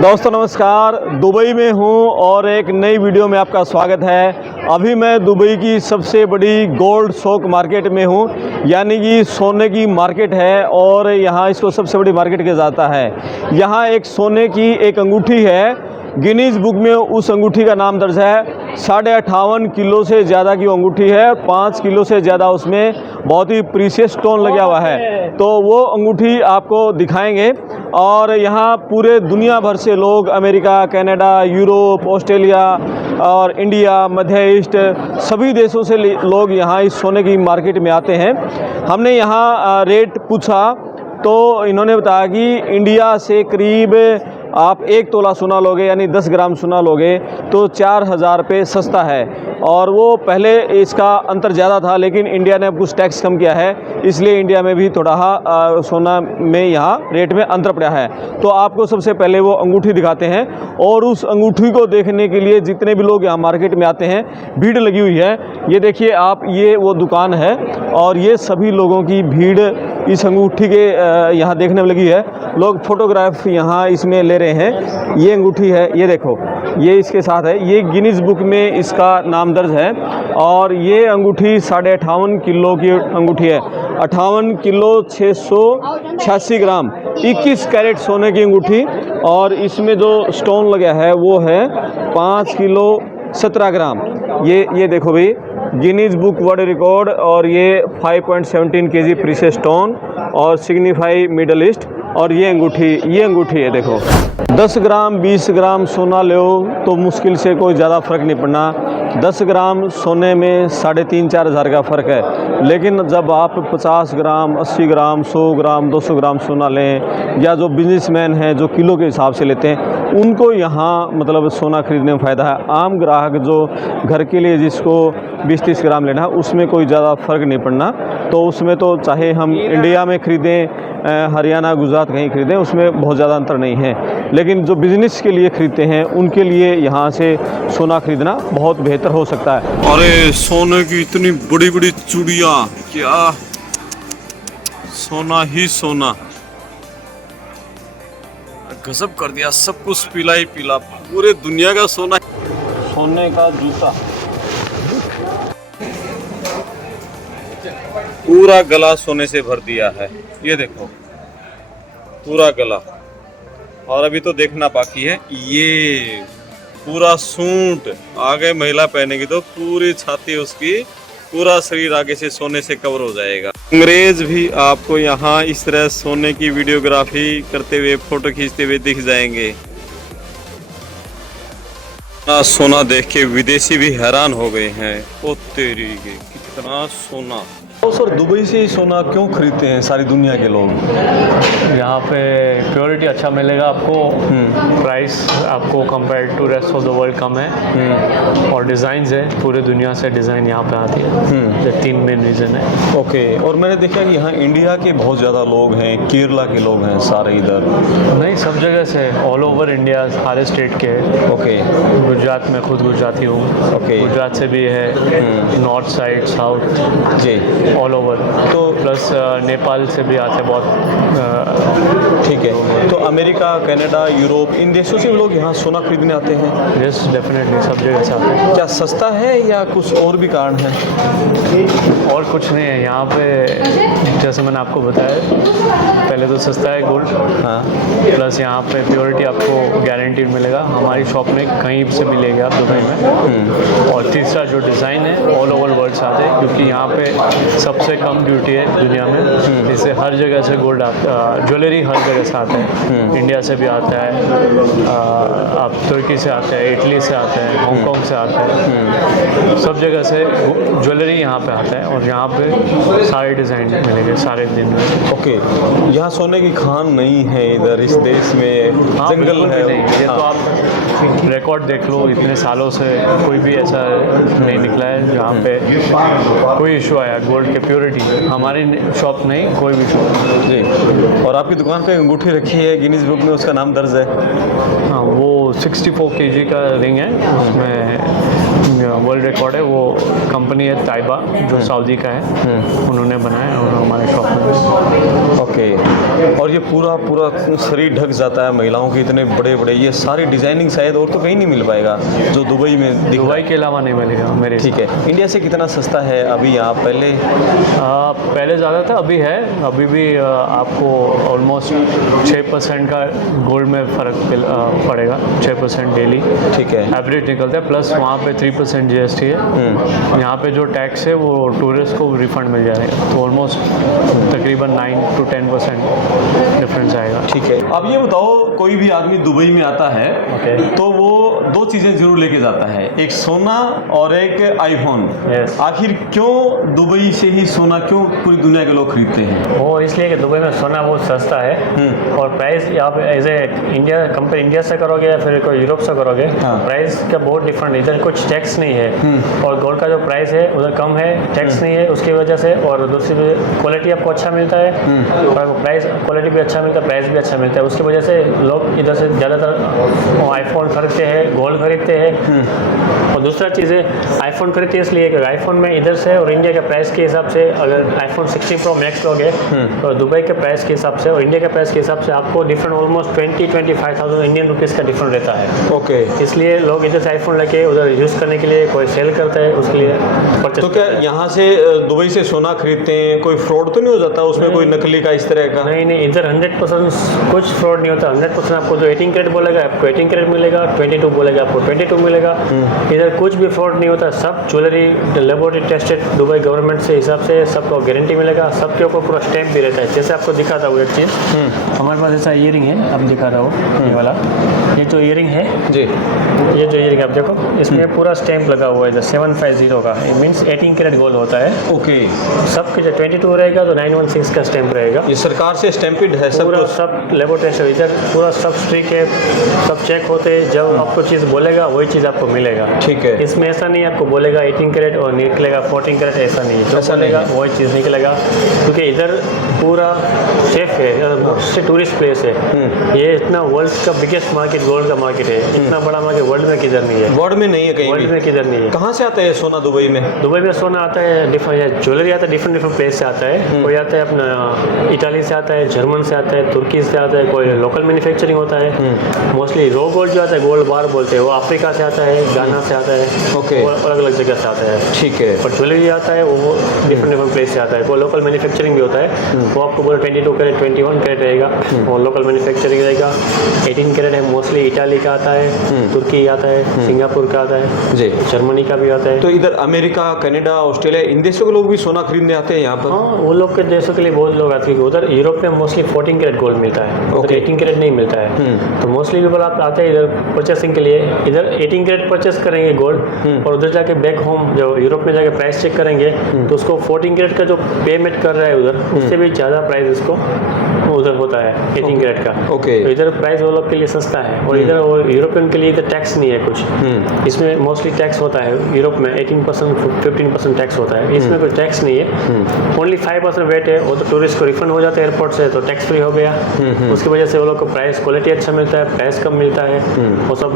दोस्तों नमस्कार, दुबई में हूँ और एक नई वीडियो में आपका स्वागत है। अभी मैं दुबई की सबसे बड़ी गोल्ड शॉक मार्केट में हूँ, यानी कि सोने की मार्केट है और यहाँ इसको सबसे बड़ी मार्केट कहा जाता है। यहाँ एक सोने की एक अंगूठी है, गिनीज बुक में उस अंगूठी का नाम दर्ज है। 58.5 किलो से ज़्यादा की अंगूठी है, 5 किलो से ज़्यादा उसमें बहुत ही प्रीशियस स्टोन लगा हुआ है। तो वो अंगूठी आपको दिखाएंगे और यहाँ पूरे दुनिया भर से लोग अमेरिका, कनाडा, यूरोप, ऑस्ट्रेलिया और इंडिया, मध्य ईस्ट सभी देशों से लोग यहाँ इस सोने की मार्केट में आते हैं। हमने यहाँ रेट पूछा तो इन्होंने बताया कि इंडिया से करीब आप 1 तोला सोना लोगे यानी 10 ग्राम सोना लोगे तो 4,000 रुपये सस्ता है। और वो पहले इसका अंतर ज़्यादा था, लेकिन इंडिया ने अब कुछ टैक्स कम किया है, इसलिए इंडिया में भी थोड़ा सोना में यहाँ रेट में अंतर पड़ा है। तो आपको सबसे पहले वो अंगूठी दिखाते हैं और उस अंगूठी को देखने के लिए जितने भी लोग यहाँ मार्केट में आते हैं भीड़ लगी हुई है। ये देखिए आप, ये वो दुकान है और ये सभी लोगों की भीड़ इस अंगूठी के यहाँ देखने में लगी है। लोग फोटोग्राफ यहाँ इसमें ले रहे हैं। ये अंगूठी है, ये देखो, ये इसके साथ है। ये गिनीज बुक में इसका नाम दर्ज है और ये अंगूठी 58.5 किलो की अंगूठी है। 58 किलो 686 ग्राम 21 कैरेट सोने की अंगूठी। और इसमें जो स्टोन लगा है वो है 5 किलो 17 ग्राम। ये देखो भाई, गिनीज बुक वर्ल्ड रिकॉर्ड और ये 5.17 केजी प्रीशियस स्टोन और सिग्निफाई मिडल ईस्ट। और ये अंगूठी है देखो। 10 ग्राम 20 ग्राम सोना लो तो मुश्किल से कोई ज़्यादा फ़र्क नहीं पड़ना। 10 ग्राम सोने में 3,500-4 हज़ार का फ़र्क है, लेकिन जब आप 50 ग्राम 80 ग्राम 100 ग्राम 200 ग्राम सोना लें, या जो बिजनेसमैन हैं जो किलो के हिसाब से लेते हैं, उनको यहाँ मतलब सोना खरीदने में फ़ायदा है। आम ग्राहक जो घर के लिए जिसको 20-30 ग्राम लेना है, उसमें कोई ज़्यादा फ़र्क नहीं पड़ना। तो उसमें तो चाहे हम इंडिया में ख़रीदें, हरियाणा गुजरात कहीं ख़रीदें, उसमें बहुत ज़्यादा अंतर नहीं है। लेकिन जो बिज़नेस के लिए ख़रीदते हैं उनके लिए यहाँ से सोना ख़रीदना बहुत बेहतर हो सकता है। अरे सोने की इतनी बड़ी बड़ी चूड़ियाँ, क्या सोना ही सोना, गजब कर दिया। सब कुछ पीला ही पीला, पूरे दुनिया का सोना। सोने का जूता, पूरा गला सोने से भर दिया है, ये देखो पूरा गला। और अभी तो देखना बाकी है, ये पूरा सूंड आगे महिला पहनेगी तो पूरी छाती उसकी, पूरा शरीर आगे से सोने से कवर हो जाएगा। अंग्रेज भी आपको यहाँ इस तरह सोने की वीडियोग्राफी करते हुए, फोटो खींचते हुए दिख जाएंगे। सोना देख के विदेशी भी हैरान हो गए हैं। ओ तेरी के, कितना सोना। तो सर दुबई से ही सोना क्यों खरीदते हैं सारी दुनिया के लोग? यहाँ पे प्योरिटी अच्छा मिलेगा आपको, प्राइस आपको compare to rest of the world कम है, और डिज़ाइंस है पूरे दुनिया से डिज़ाइन यहाँ पे आती है। ये 3 मेन रीज़न है। ओके। और मैंने देखा कि यहाँ इंडिया के बहुत ज़्यादा लोग हैं, केरला के लोग हैं सारे इधर। नहीं, सब जगह से, ऑल ओवर इंडिया, सारे स्टेट के है। ओके। गुजरात में खुद गुजराती हूँ। ओके। गुजरात से भी है, नॉर्थ साइड, साउथ जी, ऑल ओवर। तो प्लस नेपाल से भी आते हैं बहुत। ठीक है। तो अमेरिका, कनाडा, यूरोप, इन देशों से लोग यहाँ सोना खरीदने आते हैं? यस, डेफिनेटली सब जगह से आते हैं। क्या सस्ता है या कुछ और भी कारण है? और कुछ नहीं है यहाँ पे, जैसे मैंने आपको बताया, पहले तो सस्ता है गोल्ड। हाँ। प्लस यहाँ पे प्योरिटी आपको गारंटीड मिलेगा, हमारी शॉप में कहीं से मिलेगी आप दुबई में। और तीसरा जो डिज़ाइन है ऑल ओवर वर्ल्ड से आते हैं, क्योंकि यहाँ पे सबसे कम ड्यूटी है दुनिया में। इससे हर जगह से गोल्ड ज्वेलरी हर जगह से आता है। इंडिया से भी आता है, आप तुर्की से आते हैं, इटली से आते हैं, हांगकॉन्ग से आते हैं, सब जगह से ज्वेलरी यहाँ पे आता है। और यहाँ पे सारे डिज़ाइन मिलेंगे सारे दिन में। ओके। यहाँ सोने की खान नहीं है इधर इस देश में, जंगल है। ये तो आप रिकॉर्ड देख लो, इतने सालों से कोई भी ऐसा नहीं निकला है जहाँ पे कोई इशू आया गोल्ड के प्योरिटी। हमारी शॉप नहीं, कोई भी शॉप जी। और आपकी दुकान पे अंगूठी रखी है, गिनीज बुक में उसका नाम दर्ज है। हाँ, वो 64 kg का रिंग है, उसमें वर्ल्ड रिकॉर्ड है। वो कंपनी है ताइबा, जो सऊदी का है, उन्होंने बनाया और हमारे शॉप में। ओके। और ये पूरा पूरा शरीर ढक जाता है महिलाओं के, इतने बड़े बड़े, ये सारी डिजाइनिंग शायद और तो कहीं नहीं मिल पाएगा जो दुबई में दिख रहा दुबई के अलावा नहीं मिलेगा मेरे। है। ठीक है, इंडिया से कितना सस्ता है अभी यहाँ? पहले ज़्यादा था, अभी है, अभी भी आपको ऑलमोस्ट 6% का गोल्ड में फ़र्क पड़ेगा, 6% डेली। ठीक है, एवरेज निकलता है, प्लस वहाँ पे 3% GST है। यहाँ पे जो टैक्स है वो टूरिस्ट को रिफंड मिल जाएगा, तो ऑलमोस्ट तकरीबन 9 to 10% डिफरेंस आएगा। ठीक है। अब ये बताओ, कोई भी आदमी दुबई में आता है तो वो दो चीज़ें जरूर लेके जाता है, एक सोना और एक आईफोन। Yes. आखिर क्यों दुबई से ही सोना क्यों पूरी दुनिया के लोग खरीदते हैं? वो इसलिए कि दुबई में सोना बहुत सस्ता है और प्राइस यहाँ पे एज ए इंडिया से करोगे या फिर कोई यूरोप से करोगे, हाँ। प्राइस का बहुत डिफरेंट। इधर कुछ टैक्स नहीं है और गोल्ड का जो प्राइस है उधर कम है, टैक्स नहीं है उसकी वजह से, और दूसरी क्वालिटी आपको अच्छा मिलता है और प्राइस क्वालिटी भी अच्छा मिलता है, प्राइस भी अच्छा मिलता है। उसकी वजह से लोग इधर से ज़्यादातर आईफोन खरीदते हैं, गोल्ड खरीदते हैं। और दूसरा चीज़ है, आईफोन खरीदते हैं इसलिए कि आईफोन में इधर से और इंडिया के प्राइस के हिसाब से, अगर आईफोन 16 Pro Max लोगे तो दुबई के प्राइस के हिसाब से और इंडिया के प्राइस के हिसाब से आपको डिफरेंट ऑलमोस्ट 20-25,000 इंडियन रुपीज़ का डिफरेंट रहता है। ओके, इसलिए लोग इधर से आईफोन लेके उधर यूज़ करने के लिए कोई सेल करता है, उसके लिए परचेस। तो क्या यहाँ से दुबई से सोना खरीदते हैं, कोई फ्रॉड तो नहीं हो जाता उसमें, कोई नकली का इस तरह का? नहीं, इधर 100% कुछ फ्रॉड नहीं होता। 100% आपको जो 18 कैरेट बोलेगा आपको 18 कैरेट मिलेगा, 22 बोलेगा आपको 22 मिलेगा। इधर कुछ भी फ्रॉड नहीं होता, सब jewellery laboratory tested Dubai government से हिसाब से सबको गारंटी मिलेगा, सबके ऊपर पूरा स्टैम्प भी रहता है। जैसे आपको दिखाता हूँ एक चीज़, हमारे पास ऐसा ईयरिंग है, अब दिखा रहा हूँ ये वाला, ये जो ईयरिंग है जी, ये जो ईयरिंग आप देखो, इसमें पूरा स्टैम्प लगा हुआ है इधर 750 का, ये मीन्स 18 कैरेट गोल्ड होता है। ओके, सबके जो 22 रहेगा तो 916 का स्टैम्प रहेगा। ये सरकार से स्टैम्पिड है सब पूरा कुछ? सब लेबोरेटरी इधर पूरा सब स्ट्रिक है, सब चेक होते हैं, जब आपको चीज़ बोलेगा वही चीज़ आपको मिलेगा। ठीक है, इसमें ऐसा नहीं आपको बोलेगा 18 कैरेट और निकलेगा 14 कैरेट, ऐसा नहीं है। जो ऐसा नहीं बोलेगा है। वही चीज़ निकलेगा, क्योंकि इधर पूरा सेफ है, टूरिस्ट प्लेस है। ये इतना वर्ल्ड का बिगेस्ट मार्केट, गोल्ड का मार्केट है, इतना बड़ा मार्केट वर्ल्ड में किधर नहीं है, वर्ल्ड में नहीं है कहीं वर्ल्ड भी? में किधर नहीं है। कहाँ से आता है सोना दुबई में? दुबई में सोना आता है डिफरेंट, ज्वेलरी आता है डिफरेंट प्लेस से आता है। कोई आता है अपना इटाली से आता है, जर्मन से आता है, तुर्की से आता है, कोई लोकल मैन्युफैक्चरिंग होता है। मोस्टली रो गोल्ड जो आता है, गोल्ड बार बोलते हैं, वो अफ्रीका से आता है, गाना से आता है, ओके, अलग अलग जगह से आता है। ठीक है। और ज्वेलरी आता है वो डिफरेंट प्लेस से आता है। वो लोकल मैन्युफैक्चरिंग भी होता है, वो आपको बोले 22 कैरेट 21 कैरेट रहेगा, और लोकल मैन्युफैक्चरिंग रहेगा। 18 कैरेट है, मोस्टली इटाली का आता है, तुर्की आता है, सिंगापुर का आता है जी, जर्मनी का भी आता है। तो इधर अमेरिका, कनाडा, ऑस्ट्रेलिया, इन देशों के लोग भी सोना खरीदने आते हैं यहाँ पर? हाँ, वो लोग के देशों के लिए बहुत लोग आते हैं। उधर यूरोप में मोस्टली 14 कैरेट गोल्ड मिलता है, उधर 18 कैरेट नहीं मिलता है। तो मोस्टली पीपल आप आते हैं इधर परचेसिंग के लिए, इधर 18 कैरेट परचेस करेंगे गोल्ड, और उधर जाके बैक होम जो यूरोप में जाके प्राइस चेक करेंगे तो उसको 14 कैरेट का जो पेमेंट कर रहा है उधर, उससे भी ज़्यादा प्राइस इसको उधर होता है 18 कैरेट का। ओके, तो इधर प्राइस वो लोग के लिए सस्ता है, और इधर वो यूरोपियन के लिए इधर टैक्स नहीं है कुछ। इसमें मोस्टली टैक्स होता है, यूरोप में 18% 15% टैक्स होता है, इसमें कोई टैक्स नहीं है। ओनली 5% वेट है, वो तो टूरिस्ट को रिफंड हो जाता है एयरपोर्ट से, तो टैक्स फ्री हो गया। उसकी वजह से वो लोग को प्राइस क्वालिटी अच्छा मिलता है, प्राइस कम मिलता है, वो सब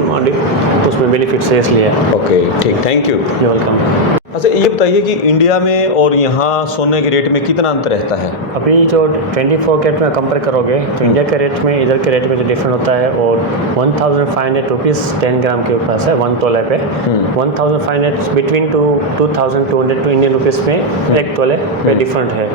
उसमें बेनिफिट्स है इसलिए। ओके, ठीक, थैंक यू। You welcome. अच्छा, ये बताइए कि इंडिया में और यहाँ सोने के रेट में कितना अंतर रहता है? अभी जो 24 कैरेट में कंपेयर करोगे तो इंडिया के रेट में इधर के रेट में जो डिफरेंट होता है, और 1500 रुपीज़ 10 ग्राम के ऊपर है 1 तोले पे। 1500 बिटवीन 2200 टू इंडियन रुपीज़ में 1 तोले पे डिफरेंट है।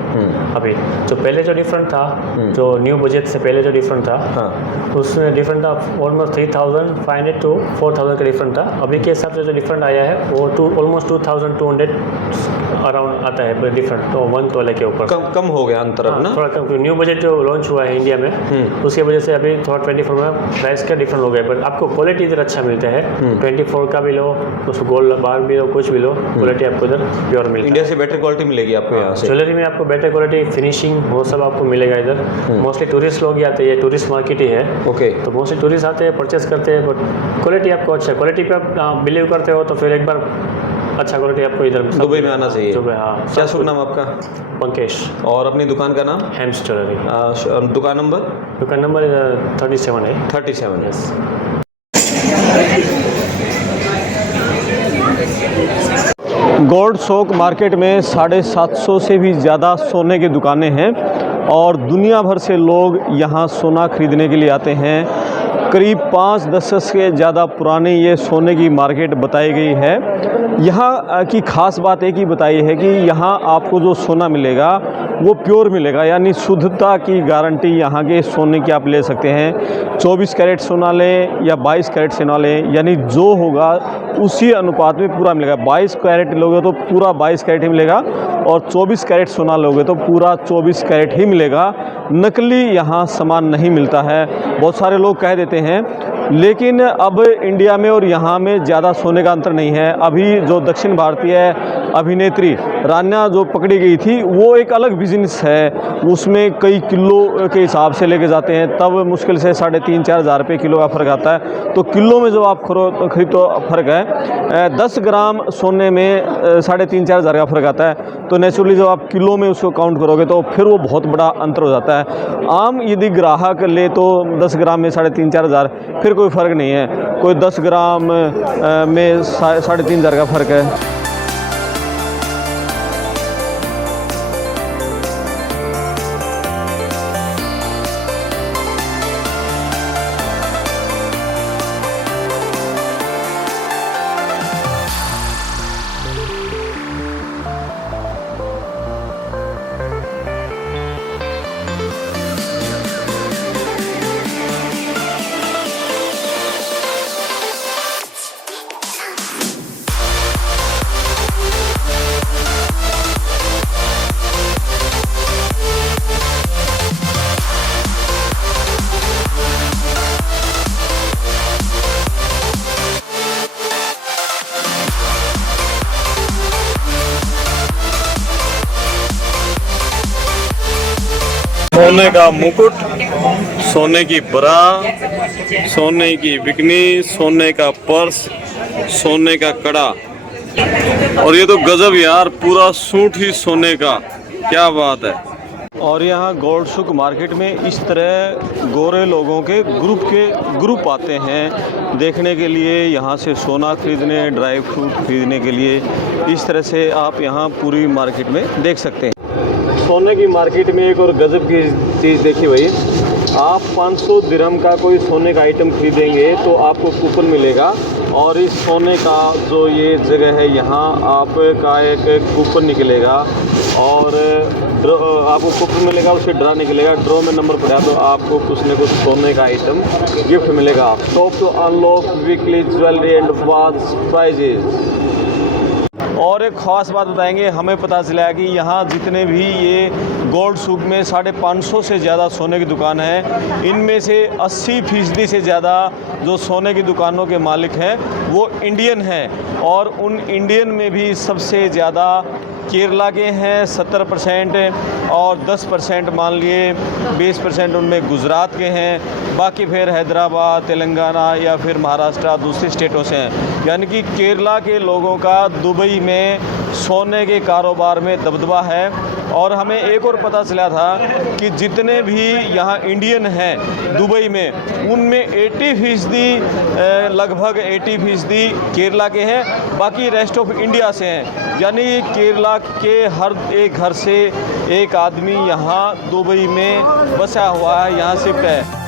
अभी जो पहले जो डिफरेंट था, जो न्यू बजट से पहले जो डिफरेंट था, हाँ, उसमें डिफरेंट था ऑलमोस्ट 3500 टू 4000 का डिफरेंट था। अभी के हिसाब से जो डिफरेंट आया है वो ऑलमोस्ट 2200 अराउंड आता है डिफरेंट, तो 1 तोले के ऊपर कम हो गया अंतर अब ना? थोड़ा कम, क्योंकि न्यू बजट जो लॉन्च हुआ है इंडिया में उसकी वजह से अभी थोड़ा 24 में प्राइस का डिफरेंट हो गया, बट आपको क्वालिटी इधर अच्छा मिलता है। 24 का भी लो, उस गोल्ड बार भी लो, कुछ भी लो, क्वालिटी आपको इधर प्योर मिलता है। इंडिया से बेटर क्वालिटी मिलेगी आपको यहाँ से? ज्वेलरी में आपको बेटर क्वालिटी, फिनिशिंग, वो सब आपको मिलेगा इधर। मोस्टली टूरिस्ट लोग ही आते हैं, ये टूरिस्ट मार्केट ही है, ओके, तो मोस्टली टूरिस्ट आते हैं, परचेस करते हैं, बट क्वालिटी आपको अच्छा, क्वालिटी पे आप बिलीव करते हो तो फिर एक बार अच्छा क्वालिटी आपको इधर दुबई में आना चाहिए। दुबई, हाँ। क्या शुभ नाम आपका? पंकेश। और अपनी दुकान का नाम? हेम्स ज्वेलरी। दुकान नंबर? दुकान नंबर 37 है। 37 है। गोल्ड शॉक मार्केट में 750 से भी ज़्यादा सोने की दुकानें हैं। और दुनिया भर से लोग यहाँ सोना खरीदने के लिए आते हैं। करीब 5 दशक से ज़्यादा पुरानी ये सोने की मार्केट बताई गई है। यहाँ की ख़ास बात एक ही बताई है कि यहाँ आपको जो सोना मिलेगा वो प्योर मिलेगा, यानी शुद्धता की गारंटी यहाँ के सोने की आप ले सकते हैं। 24 कैरेट सोना लें या 22 कैरेट सोना लें, यानी जो होगा उसी अनुपात में पूरा मिलेगा। 22 कैरेट लोगे तो पूरा 22 कैरेट ही मिलेगा और 24 कैरेट सोना लोगे तो पूरा 24 कैरेट ही मिलेगा। नकली यहाँ सामान नहीं मिलता है, बहुत सारे लोग कह देते हैं। लेकिन अब इंडिया में और यहाँ में ज़्यादा सोने का अंतर नहीं है। अभी जो दक्षिण भारतीय अभिनेत्री रान्या जो पकड़ी गई थी वो एक अलग बिजनेस है, उसमें कई किलो के हिसाब से लेके जाते हैं, तब मुश्किल से 3,500-4 हज़ार रुपये किलो का फ़र्क आता है। तो किलो में जो आप खरीद तो फ़र्क है, 10 ग्राम सोने में 3,500-4 हज़ार का फ़र्क आता है। तो नेचुरली जब आप किलो में उसको काउंट करोगे तो फिर वो बहुत बड़ा अंतर हो जाता है। आम यदि ग्राहक ले तो 10 ग्राम में 3,500-4 हज़ार फिर कोई फ़र्क नहीं है, कोई 10 ग्राम में 3,500 हज़ार का फ़र्क है। सोने का मुकुट, सोने की बरा, सोने की बिकनी, सोने का पर्स, सोने का कड़ा, और ये तो गजब यार, पूरा सूट ही सोने का, क्या बात है। और यहाँ गोल्ड सुक मार्केट में इस तरह गोरे लोगों के ग्रुप आते हैं देखने के लिए, यहाँ से सोना खरीदने, ड्राई फ्रूट खरीदने के लिए। इस तरह से आप यहाँ पूरी मार्केट में देख सकते हैं। सोने की मार्केट में एक और गजब की चीज़ देखिए भाई, आप 500 दिरहम का कोई सोने का आइटम खरीदेंगे तो आपको कूपन मिलेगा, और इस सोने का जो ये जगह है यहाँ आपका एक कूपन निकलेगा और आपको कूपन मिलेगा, उसे ड्रा निकलेगा। ड्रॉ में नंबर पड़ा तो आपको कुछ न कुछ सोने का आइटम गिफ्ट मिलेगा। Top to unlock weekly jewellery and watch prizes. और एक ख़ास बात बताएंगे, हमें पता चला कि यहाँ जितने भी ये गोल्ड सुक में 550 से ज़्यादा सोने की दुकान है, इनमें से 80% से ज़्यादा जो सोने की दुकानों के मालिक हैं वो इंडियन हैं, और उन इंडियन में भी सबसे ज़्यादा केरला के हैं 70%, और 10% मान लिए 20% उनमें गुजरात के हैं, बाकी फिर हैदराबाद, तेलंगाना या फिर महाराष्ट्र दूसरी स्टेटों से हैं। यानी कि केरला के लोगों का दुबई में सोने के कारोबार में दबदबा है। और हमें एक और पता चला था कि जितने भी यहाँ इंडियन हैं दुबई में, उनमें 80% लगभग 80% केरला के हैं, बाकी रेस्ट ऑफ इंडिया से हैं। यानी केरला के हर एक घर से एक आदमी यहाँ दुबई में बसा हुआ है, यहाँ शिफ्ट है।